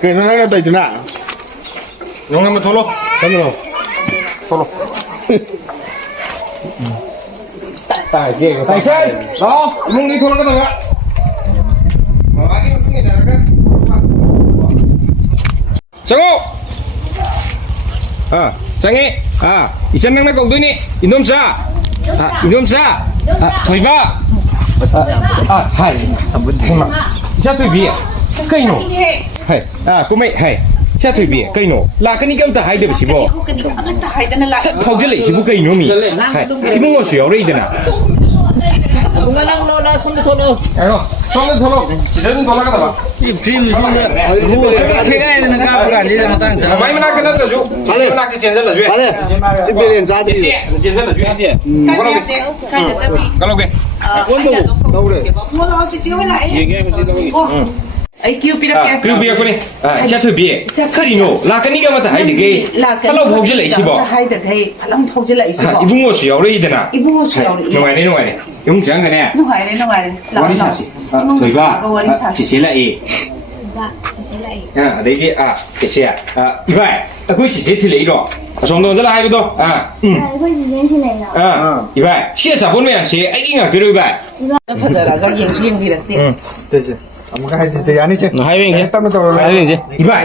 cái nó nói tay chân ạ nó ngâm mà thôi luôn cái gì đâu thôi luôn tài chơi đó mông đi thôi cái thằng ạ Sango Sangi isan nang nagkog doon ni Indomsa Thôi ba hai Isa thôi bia Cây nổ Cô mày Isa thôi bia cây nổ Là cái này cái ông ta hai được chứ bộ Sa thao chứ lại chứ bộ cây nổ mì Cái mông ngồi xéo đây đền à 뭔가 나 손에 털어 아이고 손에 털어 지대는 돌아가다 봐 지금 손에 생각해야 되는 거 아무가 안 되잖아 당신 많이 만나 끝났다 줘 빨리 만나기 전에 줘 빨리 집에는 사지 전에 줘 가라고 해 원도 더 그래 ấy kêu pi đắp 그리고 비야 거니 차 thôi bia 카리노 라카니가 맞다 하이데게 할로 보지 lấy chứ bỏ hay thật hay long thâu chứ lại chứ bỏ 이분 옷이 어려 이되나 이분 옷이 어려 농아네 용 장가 네 nó ngoài đây 머리 사시 저희가 지시 lại 되게 지시야 이봐 그 지시 틀리죠 정도 잘 하기도 이봐 시에서 보면 시 아이가 그러 이봐 nó phải là có riêng riêng gì đặc biệt 되지 아무가 하지 제 아니 제 hai bên chứ hai bên chứ 이봐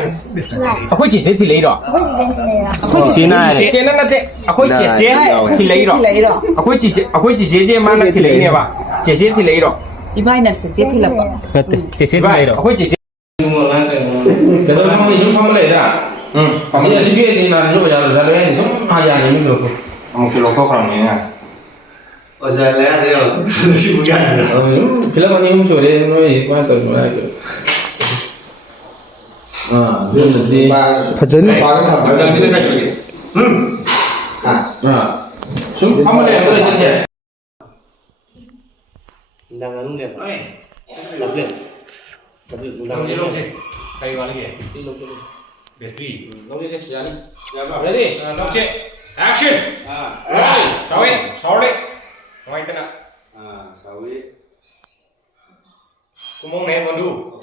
아고 지시 틀리죠 지나네 지나는 아고 지시 틀리죠 아고 지시만 틀리네 봐 지시 틀리죠 đi bay này sẽ thì là 그때 지시 틀리죠 아고 지시 cái đó không thì chúng không lấy ra còn bây giờ sinh viên thì là lúc bây giờ ra đây thì chúng hai giờ thì mình được một kilo thuốc làm gì nha 어제 내가 내가 쉬고 앉아 kilo bao nhiêu chỗ đây nó gì quan trọng là kiểu dân là gì 버전 바로 가 dân cái này gì chúng không lấy cái này chân nhỉ đang ăn được làm gì luôn chứ thầy gọi là gì để tùy đâu đi chứ dạ đi dạ vâng ready đâu chứ action rồi sáu đi ngoài tên ạ sáu đi cô mong này còn đủ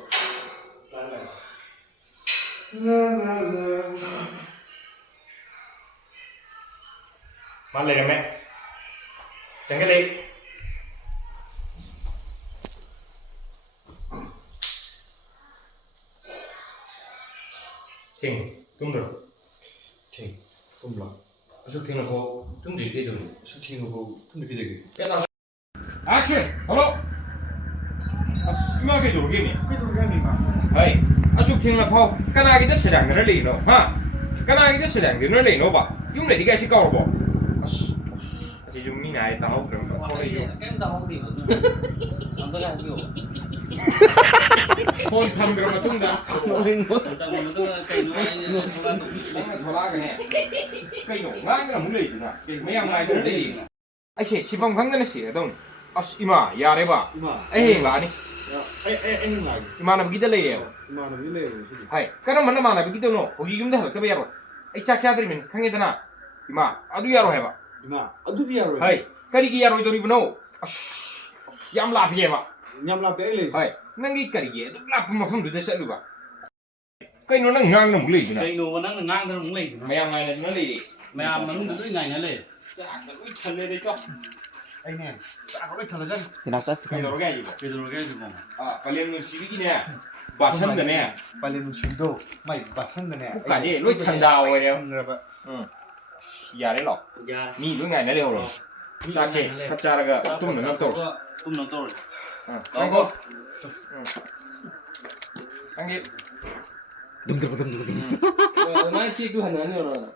bắt lên mẹ chẳng cái lên Thình, tung được. Thình, tung được. Xuất thiên là cô, tung được cái đường. xuất hiện của tung được cái gì Biết nào. Action, hello. 이마 게 돌게니. cái đồ cái gì mà Hey, xuất thiên là cô, cái này cái sẽ đằng nó lấy nó, ha. Cái này cái sẽ đằng nó lấy nó ba. Dùng này đi cái sẽ cao rồi. Chỉ dùng như này tao không được. cái dầu thì không có làm gì Hôn thầm cái mà tung ra. cây nó Thôi lá cái này. Cây nổ ngã cái là muốn lấy nữa. Mấy ông này cũng lấy. Ai sẽ 시방 방전에 시래동. 이마 야래 봐. 에이 라니. em lại 이마는 기다려요. mà nó đi lên rồi 하이. 그럼 만나 만나 기다려. 거기 좀더 할까 봐요. 이 차차들이면 강해잖아. 이마 아두 야로 해 봐. mà ở тут giờ rồi 하이. 까리기 야로 이도리 보노. 얌 라피해 봐. nhằm là bé lên 하이. năng 까리기. 라프 뭐 không được sẽ được ba. Cây nó ngang nó muốn lấy nữa. cây nó ngang ngang nó muốn lấy Mấy ông này nó lấy đi. mày làm nó đuổi ngày nó lấy Dạ, nó đuổi chân lên đây cho. anh nè đã có biết thật là dân thì nó sẽ Cái đó cái gì vậy? cái đồ cái gì mà 발렌는 시비기네. 바선드네. 빨리는 쉴도 마이 맞선드네 국가지 로이 탄다오예요. 그래 응. 야래로. dạ 미 누가 내려오로. 사치 카짜라가 tum는 또. tum nó tôi 응. 아이고. 응. 한개 나이 키도 하나는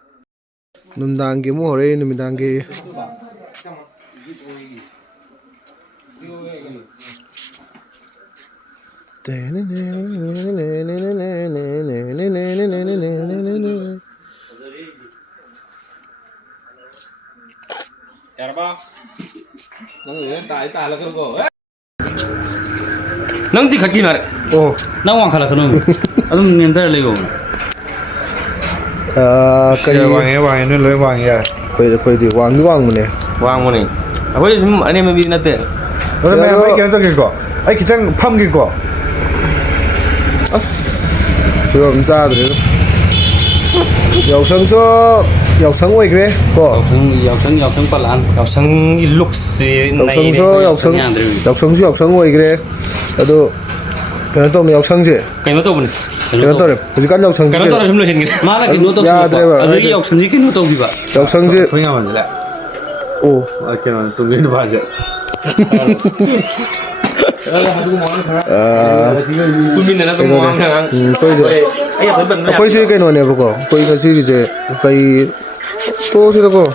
눈단기 뭐래 눈단기 여러분. 너는 다 그런 거. nâng thì khách kia này 오 nâng hoàng khá là khẩn ông nhìn thấy là lấy cái 왕이 nó lấy 왕이야 거의 왕이 왕이네 왕문이. 아버지 좀 안에 면 비나 때. 그다음에 뭐 이렇게 저기 거. 아이 기장 팜기 거. 지금 짜들이 여성서 여성 왜 그래? 거 역성 빨란. 역성 룩스 여성서 여성수 여성 왜 그래? 나도 그냥 또 여성지 Cái nó tôi 그냥 또 어디까지 여성지 cái đó tôi là chúng tôi xin Mà là cái nó tôi Ya, sửa driver. ở đây 역성 gì cái nó tôi gì vậy? 여성지 동의하면 될래. 오 걔는 또 위는 봐야지. Mình này nó tôi ngon nè tôi 이제 ấy là tôi bình 거의 실 cái nồi này 보고 거기가 실 이제 거의 또 쓰고